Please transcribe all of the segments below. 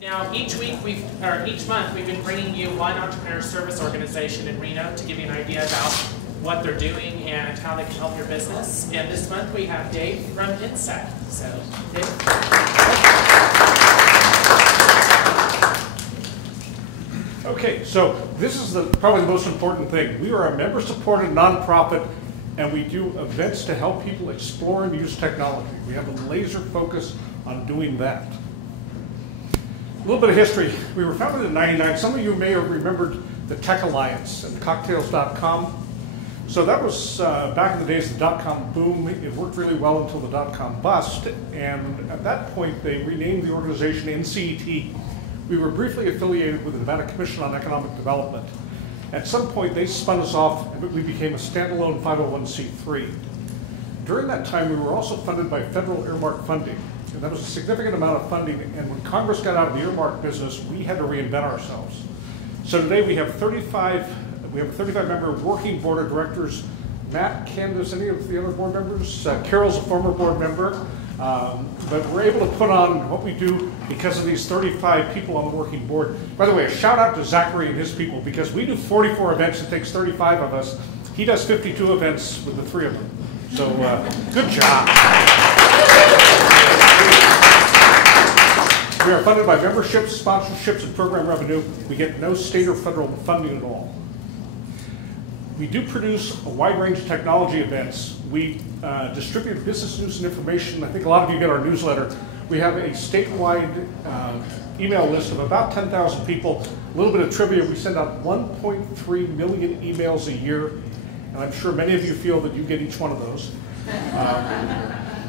Now, each month, we've been bringing you one entrepreneur service organization in Reno to give you an idea about what they're doing and how they can help your business. And this month, we have Dave from Inset. So, Dave. Okay, so this is probably the most important thing. We are a member-supported nonprofit, and we do events to help people explore and use technology. We have a laser focus on doing that. A little bit of history. We were founded in '99. Some of you may have remembered the Tech Alliance and cocktails.com. So that was back in the days of the dot-com boom. It worked really well until the dot-com bust. And at that point, they renamed the organization NCET. We were briefly affiliated with the Nevada Commission on Economic Development. At some point, they spun us off, and we became a standalone 501c3. During that time, we were also funded by federal earmark funding. And that was a significant amount of funding, and when Congress got out of the earmark business, we had to reinvent ourselves. So today we have a 35-member working board of directors. Matt, Candace, any of the other board members? Carol's a former board member. But we're able to put on what we do because of these 35 people on the working board. By the way, a shout out to Zachary and his people, because we do 44 events, it takes 35 of us. He does 52 events with the 3 of them. So good job. We are funded by memberships, sponsorships, and program revenue. We get no state or federal funding at all. We do produce a wide range of technology events. We distribute business news and information. I think a lot of you get our newsletter. We have a statewide email list of about 10,000 people. A little bit of trivia, we send out 1.3 million emails a year, and I'm sure many of you feel that you get each one of those.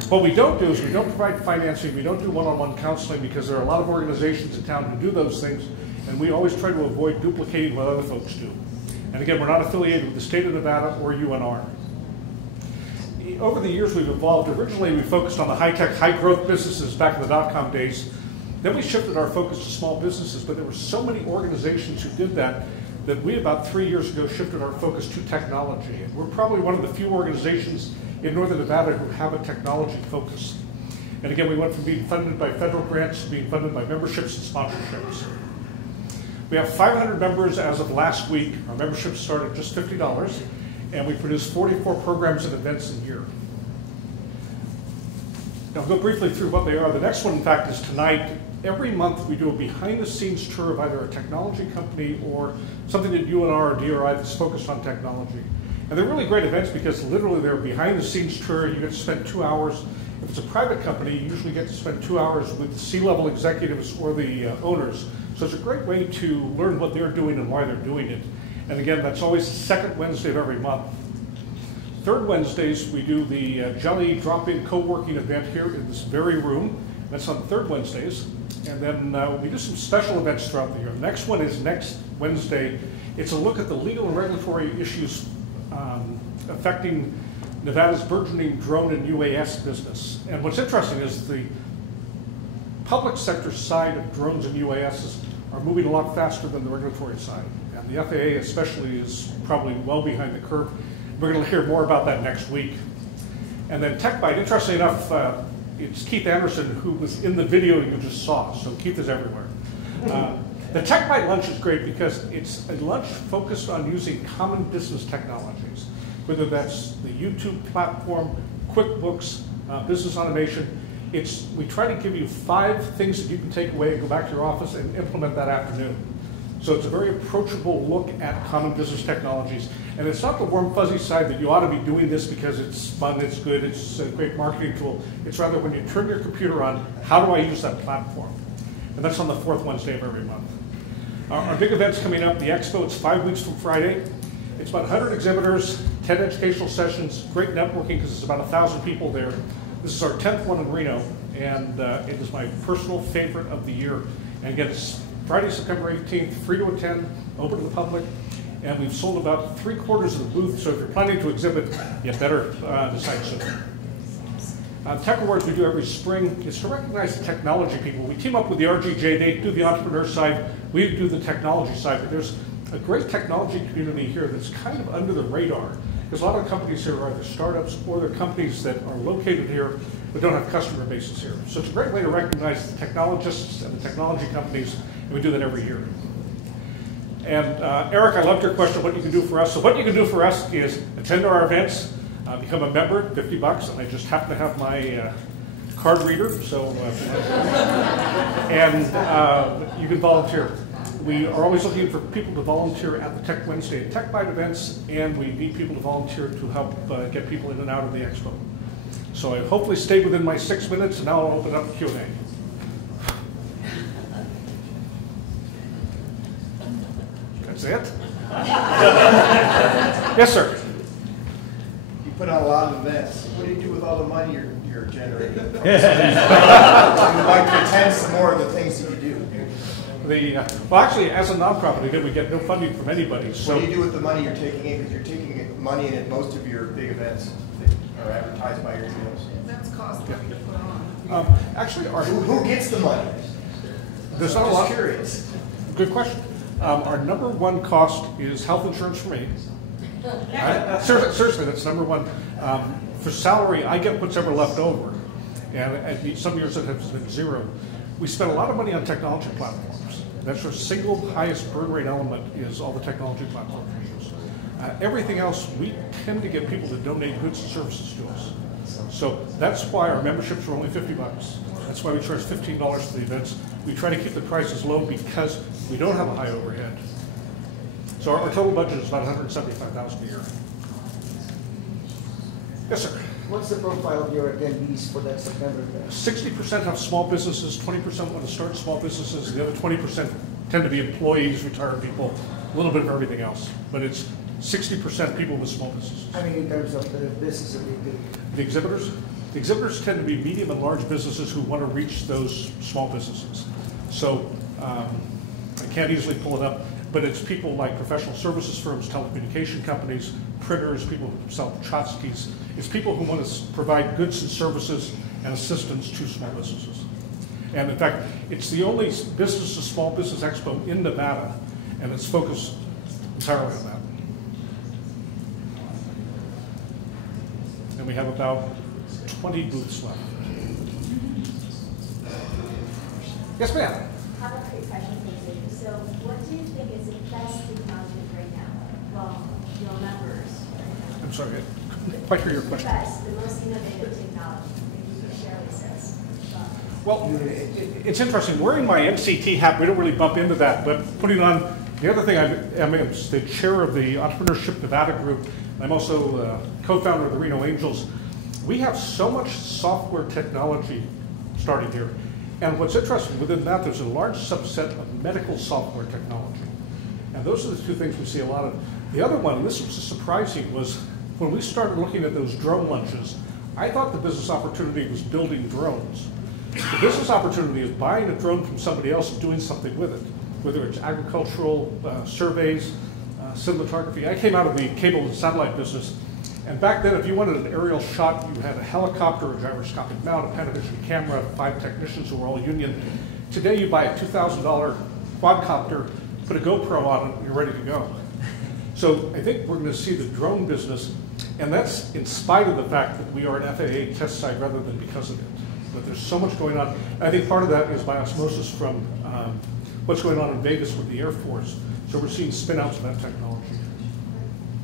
What we don't do is we don't provide financing, we don't do one-on-one counseling, because there are a lot of organizations in town who do those things, and we always try to avoid duplicating what other folks do. And again, we're not affiliated with the state of Nevada or UNR. Over the years, we've evolved. Originally, we focused on the high-tech, high-growth businesses back in the dot-com days. Then we shifted our focus to small businesses, but there were so many organizations who did that we, about 3 years ago, shifted our focus to technology. And we're probably one of the few organizations in Northern Nevada who have a technology focus. And again, we went from being funded by federal grants to being funded by memberships and sponsorships. We have 500 members as of last week. Our memberships start at just $50, and we produce 44 programs and events a year. Now, I'll go briefly through what they are. The next one, in fact, is tonight. Every month we do a behind-the-scenes tour of either a technology company or something at UNR or DRI that's focused on technology. And they're really great events because literally they're a behind-the-scenes tour. You get to spend 2 hours. If it's a private company, you usually get to spend 2 hours with the C-level executives or the owners. So it's a great way to learn what they're doing and why they're doing it. And again, that's always the second Wednesday of every month. Third Wednesdays, we do the Jelly Drop-In Co-working event here in this very room. That's on third Wednesdays. And then we do some special events throughout the year. The next one is next Wednesday. It's a look at the legal and regulatory issues affecting Nevada's burgeoning drone and UAS business. And what's interesting is the public sector side of drones and UASs are moving a lot faster than the regulatory side. And the FAA especially is probably well behind the curve. We're going to hear more about that next week. And then TechBite, interestingly enough, it's Keith Anderson who was in the video you just saw. So Keith is everywhere. The TechBite lunch is great because it's a lunch focused on using common business technologies, whether that's the YouTube platform, QuickBooks, business automation. We try to give you 5 things that you can take away and go back to your office and implement that afternoon. So it's a very approachable look at common business technologies. And it's not the warm, fuzzy side that you ought to be doing this because it's fun, it's good, it's a great marketing tool. It's rather when you turn your computer on, how do I use that platform? And that's on the 4th Wednesday of every month. Our big event's coming up, the Expo. It's 5 weeks from Friday. It's about 100 exhibitors, 10 educational sessions, great networking because it's about 1,000 people there. This is our 10th one in Reno, and it is my personal favorite of the year. And again, it's Friday, September 18th, free to attend, open to the public, and we've sold about 3/4 of the booth, so if you're planning to exhibit, you better decide soon. Tech Awards we do every spring. It's to recognize the technology people. We team up with the RGJ, they do the entrepreneur side, we do the technology side, but there's a great technology community here that's kind of under the radar. Because a lot of companies here are either startups or they're companies that are located here but don't have customer bases here. So it's a great way to recognize the technologists and the technology companies, and we do that every year. And Eric, I loved your question, what you can do for us. So what you can do for us is attend our events, become a member, $50, and I just happen to have my card reader, so, and you can volunteer. We are always looking for people to volunteer at the Tech Wednesday and Tech Byte events, and we need people to volunteer to help get people in and out of the expo. So I hopefully stayed within my 6 minutes, and now I'll open up the Q&A. That's it? Yes, sir. You put on a lot of events. What do you do with all the money you're generating? You'd like to attend some more of the things that you do. Well, actually, as a nonprofit, again, we get no funding from anybody. So what do you do with the money you're taking in? Because you're taking money in at most of your big events that are advertised by your sales. That's costly to put on. Actually, Who gets the money? There's I'm not a lot. just curious. Good question. Our number one cost is health insurance for me. Seriously, that's number one. For salary, I get what's ever left over, and some years it has been zero. We spend a lot of money on technology platforms. That's our single highest burn rate element is all the technology platforms we use. Everything else, we tend to get people to donate goods and services to us. So that's why our memberships are only $50. That's why we charge $15 for the events. We try to keep the prices low because we don't have a high overhead. So our total budget is about $175,000 a year. Yes, sir. What's the profile of your attendees for that September event? 60% have small businesses, 20% want to start small businesses, the other 20% tend to be employees, retired people, a little bit of everything else. But it's 60% people with small businesses. I mean, in terms of the business that they do. The exhibitors tend to be medium and large businesses who want to reach those small businesses. So I can't easily pull it up, but it's people like professional services firms, telecommunication companies, printers, people who sell tchotchkes. It's people who want to provide goods and services and assistance to small businesses. And in fact, it's the only business to small business expo in Nevada, and it's focused entirely on that. And we have about 20 booths left. Yes, ma'am. I have a quick question for you. So what do you think is the best technology right now? Well, your members. I'm sorry, I couldn't quite hear your question. The best, the most innovative technology that you can share with us. Well, it's interesting. Wearing my MCT hat, we don't really bump into that, but putting on, the other thing, I'm the chair of the Entrepreneurship Nevada group. I'm also co-founder of the Reno Angels. We have so much software technology starting here. And what's interesting, within that, there's a large subset of medical software technology. And those are the two things we see a lot of. The other one, and this was surprising, was when we started looking at those drone lunches, I thought the business opportunity was building drones. The business opportunity is buying a drone from somebody else and doing something with it, whether it's agricultural surveys, cinematography. I came out of the cable and satellite business, and back then if you wanted an aerial shot, you had a helicopter, a gyroscopic mount, a Panavision camera, 5 technicians who were all union. Today you buy a $2,000 quadcopter, put a GoPro on it, and you're ready to go. So I think we're going to see the drone business, and that's in spite of the fact that we are an FAA test site rather than because of it. But there's so much going on. And I think part of that is by osmosis from what's going on in Vegas with the Air Force. So we're seeing spin-outs of that technology.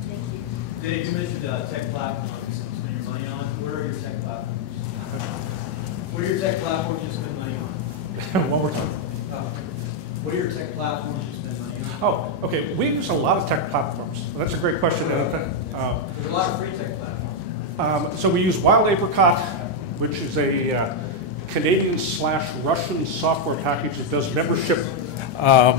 Thank you. Dave, you mentioned tech platforms to spend your money on. Where are your tech platforms? What are your tech platforms you spend money on? One more time. What are your tech platforms you spend money on? Oh, okay. We use a lot of tech platforms. That's a great question. There's a lot of free tech platforms. So we use Wild Apricot, which is a Canadian/Russian software package that does membership. That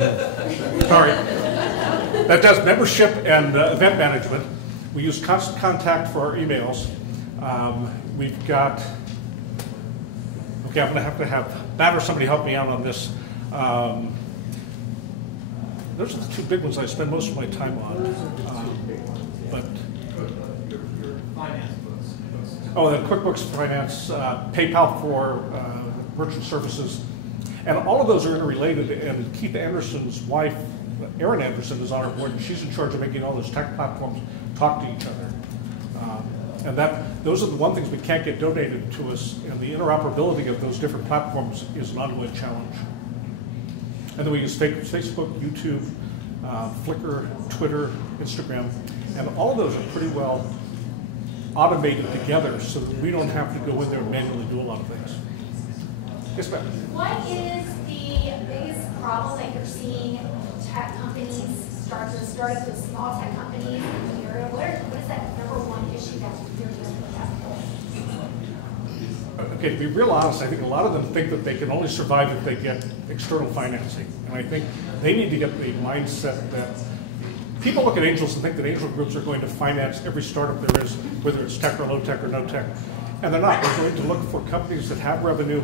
does membership and event management. We use Constant Contact for our emails. We've got. Okay, I'm going to have Matt or somebody help me out on this. Those are the two big ones I spend most of my time on. But Your finance books. oh, then QuickBooks for Finance, PayPal for merchant services, and all of those are interrelated. And Keith Anderson's wife, Erin Anderson, is on our board, and she's in charge of making all those tech platforms talk to each other. And those are the one things we can't get donated to us, and the interoperability of those different platforms is an ongoing challenge. And then we use Facebook, YouTube, Flickr, Twitter, Instagram, and all of those are pretty well automated together so that we don't have to go in there and manually do a lot of things. Yes, ma'am. What is the biggest problem that you're seeing tech companies start up with small tech companies in the area? What is that number one issue that you're dealing with? Okay, to be real honest, I think a lot of them think that they can only survive if they get external financing. And I think they need to get the mindset that people look at angels and think that angel groups are going to finance every startup there is, whether it's tech or low tech or no tech. And they're not. They're going to look for companies that have revenue,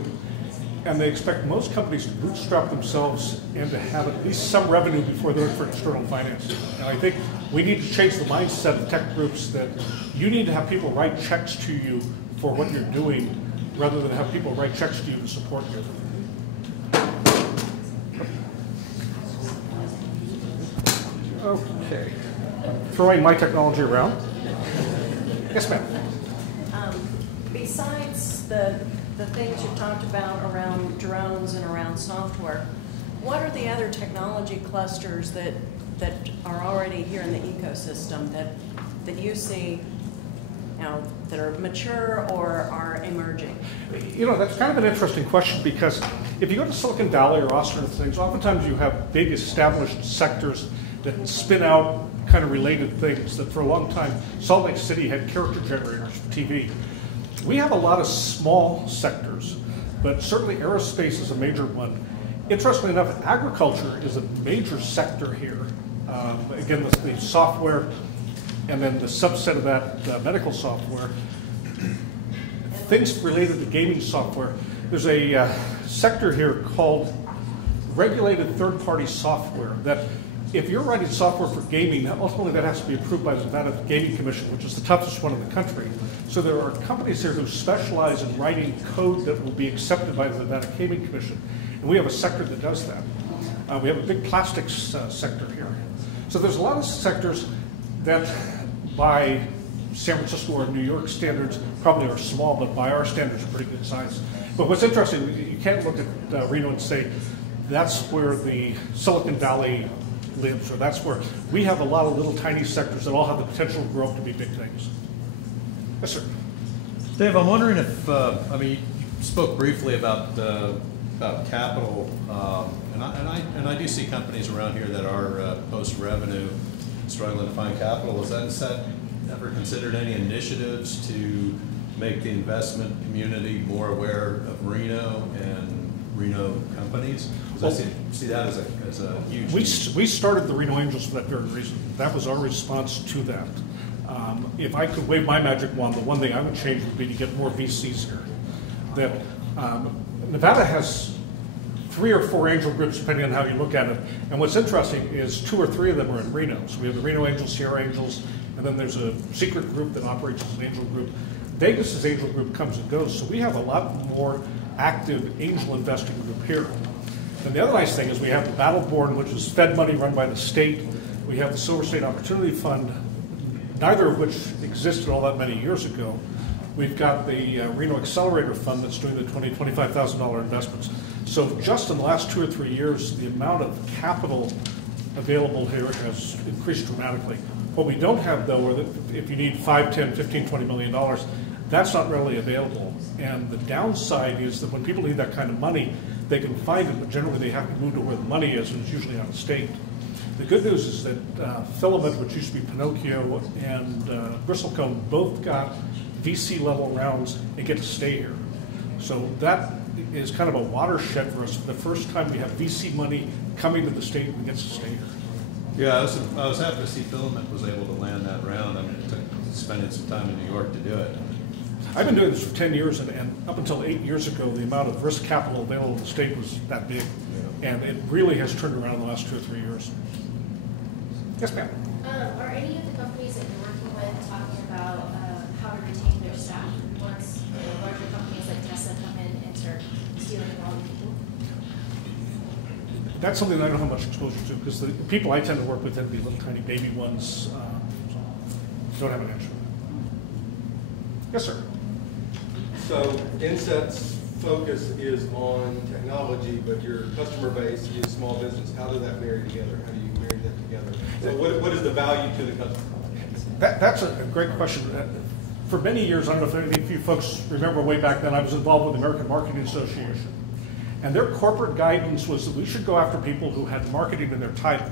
and they expect most companies to bootstrap themselves and to have at least some revenue before they look for external financing. And I think we need to change the mindset of tech groups that you need to have people write checks to you for what you're doing rather than have people write checks to you to support you. Okay. Throwing my technology around. Yes, ma'am. Besides the things you talked about around drones and around software, what are the other technology clusters that are already here in the ecosystem that you see, that are mature or are emerging? You know, that's kind of an interesting question, because if you go to Silicon Valley or Austin or things, oftentimes you have big established sectors that spin out kind of related things. That for a long time, Salt Lake City had character generators for TV. We have a lot of small sectors, but certainly aerospace is a major one. Interestingly enough, agriculture is a major sector here. Again, the software, and then the subset of that, medical software. Things related to gaming software. There's a sector here called regulated third-party software that if you're writing software for gaming, ultimately that has to be approved by the Nevada Gaming Commission, which is the toughest one in the country. So there are companies here who specialize in writing code that will be accepted by the Nevada Gaming Commission. And we have a sector that does that. We have a big plastics sector here. So there's a lot of sectors that by San Francisco or New York standards probably are small, but by our standards are pretty good size. But what's interesting, you can't look at Reno and say, that's where the Silicon Valley lives, or that's where we have a lot of little tiny sectors that all have the potential to grow up to be big things. Yes, sir. Dave, I'm wondering if, you spoke briefly about capital, and I do see companies around here that are post-revenue struggling to find capital. Has that ever considered any initiatives to make the investment community more aware of Reno and Reno companies? Because I see that as a huge need. We started the Reno Angels for that very reason. That was our response to that. If I could wave my magic wand, the one thing I would change would be to get more VCs here. That Nevada has 3 or 4 angel groups, depending on how you look at it. And what's interesting is 2 or 3 of them are in Reno. So we have the Reno Angels, Sierra Angels, and then there's a secret group that operates as an angel group. Vegas's angel group comes and goes, so we have a lot more active angel investing group here. And the other nice thing is we have the Battleborn, which is Fed money run by the state. We have the Silver State Opportunity Fund, neither of which existed all that many years ago. We've got the Reno Accelerator Fund that's doing the $20,000, $25,000 investments. So just in the last 2 or 3 years, the amount of capital available here has increased dramatically. What we don't have, though, are that if you need $5, $10, $15, $20 million, that's not readily available. And the downside is that when people need that kind of money, they can find it, but generally they have to move to where the money is, and it's usually out of state. The good news is that Filament, which used to be Pinocchio, and Bristlecone both got VC level rounds and get to stay here. So that is kind of a watershed for us. For the first time we have VC money coming to the state and gets to stay here. Yeah, I was happy to see Filament was able to land that round. I mean, it took spending some time in New York to do it. I've been doing this for 10 years, and up until 8 years ago, the amount of risk capital available to the state was that big. Yeah. And it really has turned around in the last 2 or 3 years. Yes, ma'am. Are any of the companies that you're working with talking about how to retain their staff once larger companies like Tesla come in and start stealing all the people? That's something that I don't have much exposure to, because the people I tend to work with tend to be little tiny baby ones. Don't have an answer. Yes, sir. So Inset's focus is on technology, but your customer base is small business. How does that marry together? How do you marry that together? So what is the value to the customer? That's a great question. For many years, I don't know if any of you folks remember way back then, I was involved with the American Marketing Association. And their corporate guidance was that we should go after people who had marketing in their title.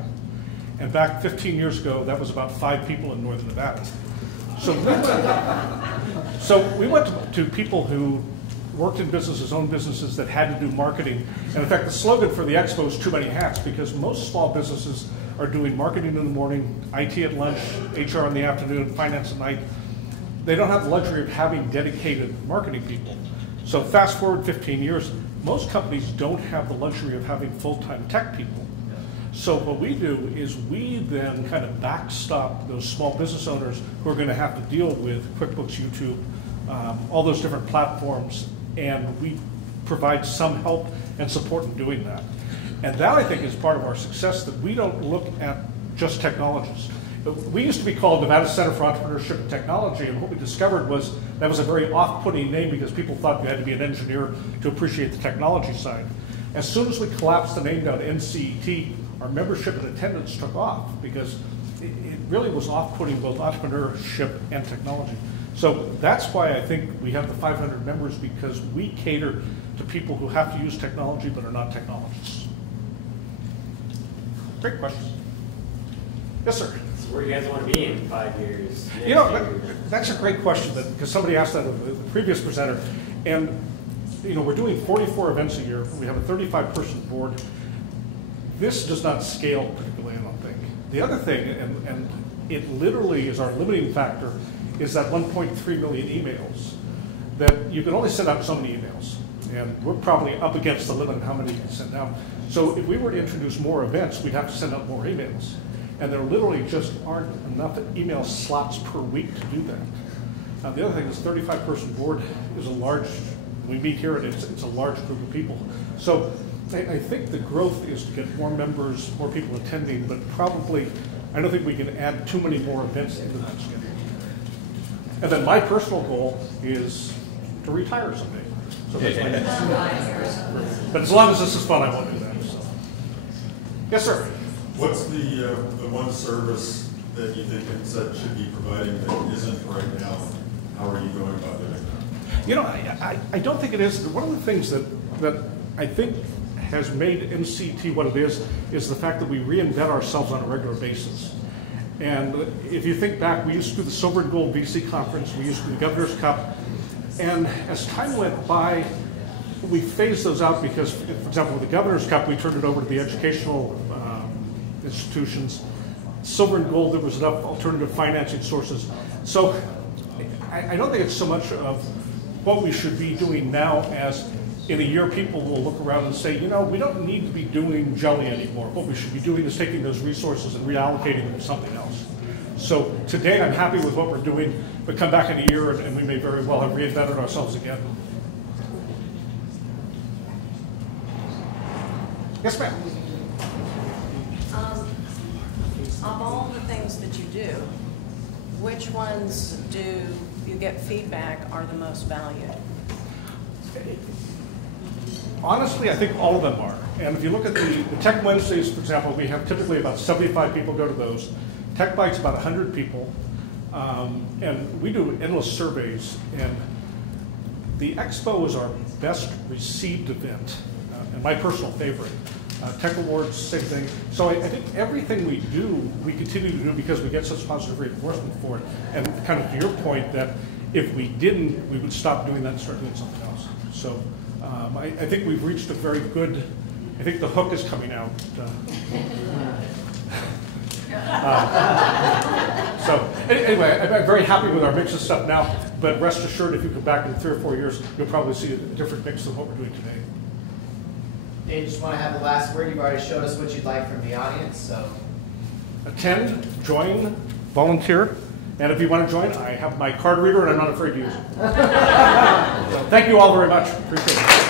And back 15 years ago, that was about 5 people in Northern Nevada. So we went to people who worked in businesses, owned businesses that had to do marketing. And in fact, the slogan for the expo is too many hats, because most small businesses are doing marketing in the morning, IT at lunch, HR in the afternoon, finance at night. They don't have the luxury of having dedicated marketing people. So fast forward 15 years, most companies don't have the luxury of having full-time tech people. So what we do is we then kind of backstop those small business owners who are going to have to deal with QuickBooks, YouTube, all those different platforms, and we provide some help and support in doing that. And that, I think, is part of our success, that we don't look at just technologists. We used to be called Nevada Center for Entrepreneurship and Technology, and what we discovered was that was a very off-putting name because people thought you had to be an engineer to appreciate the technology side. As soon as we collapsed the name down to NCET, our membership and attendance took off because it really was off-putting both entrepreneurship and technology. So that's why I think we have the 500 members, because we cater to people who have to use technology but are not technologists. Great question. Yes, sir. So where do you guys want to be in 5 years? You know, that's a great question, because somebody asked that of the previous presenter. And, you know, we're doing 44 events a year. We have a 35-person board. This does not scale particularly, I don't think. The other thing, and it literally is our limiting factor, is that 1.3 million emails, that you can only send out so many emails. And we're probably up against the limit of how many you can send out. So if we were to introduce more events, we'd have to send out more emails. And there literally just aren't enough email slots per week to do that. The other thing is 35-person board is a large, we meet here and it's a large group of people. So I think the growth is to get more members, more people attending, but probably, I don't think we can add too many more events into that schedule. And then my personal goal is to retire someday. So that's my next. But as long as this is fun, I won't do that. So. Yes, sir. What's the one service that you think Inset should be providing that isn't right now? How are you going about doing that? You know, I don't think it is. One of the things that I think has made NCT what it is the fact that we reinvent ourselves on a regular basis. And if you think back, we used to do the Silver and Gold VC conference, we used to do the Governor's Cup, and as time went by, we phased those out because, for example, with the Governor's Cup, we turned it over to the educational institutions. Silver and Gold, there was enough alternative financing sources. So I don't think it's so much of what we should be doing now as in a year people will look around and say, you know, we don't need to be doing jelly anymore. What we should be doing is taking those resources and reallocating them to something else. So today I'm happy with what we're doing, but come back in a year and we may very well have reinvented ourselves again. Yes, ma'am. Of all the things that you do, which ones do you get feedback are the most valued? Honestly, I think all of them are. And if you look at the Tech Wednesdays, for example, we have typically about 75 people go to those. Tech Bites, about 100 people. And we do endless surveys. And the Expo is our best received event, and my personal favorite. Tech Awards, same thing. So I think everything we do, we continue to do because we get such positive reinforcement for it. And kind of to your point that if we didn't, we would stop doing that and start doing something else. So I think we've reached a very good, I think the hook is coming out. So anyway, I'm very happy with our mix of stuff now, but rest assured if you come back in 3 or 4 years, you'll probably see a different mix than what we're doing today. Dave, just want to have the last word. You've already showed us what you'd like from the audience, so. Attend, join, volunteer, and if you want to join, I have my card reader and I'm not afraid to use it. So thank you all very much. Appreciate it.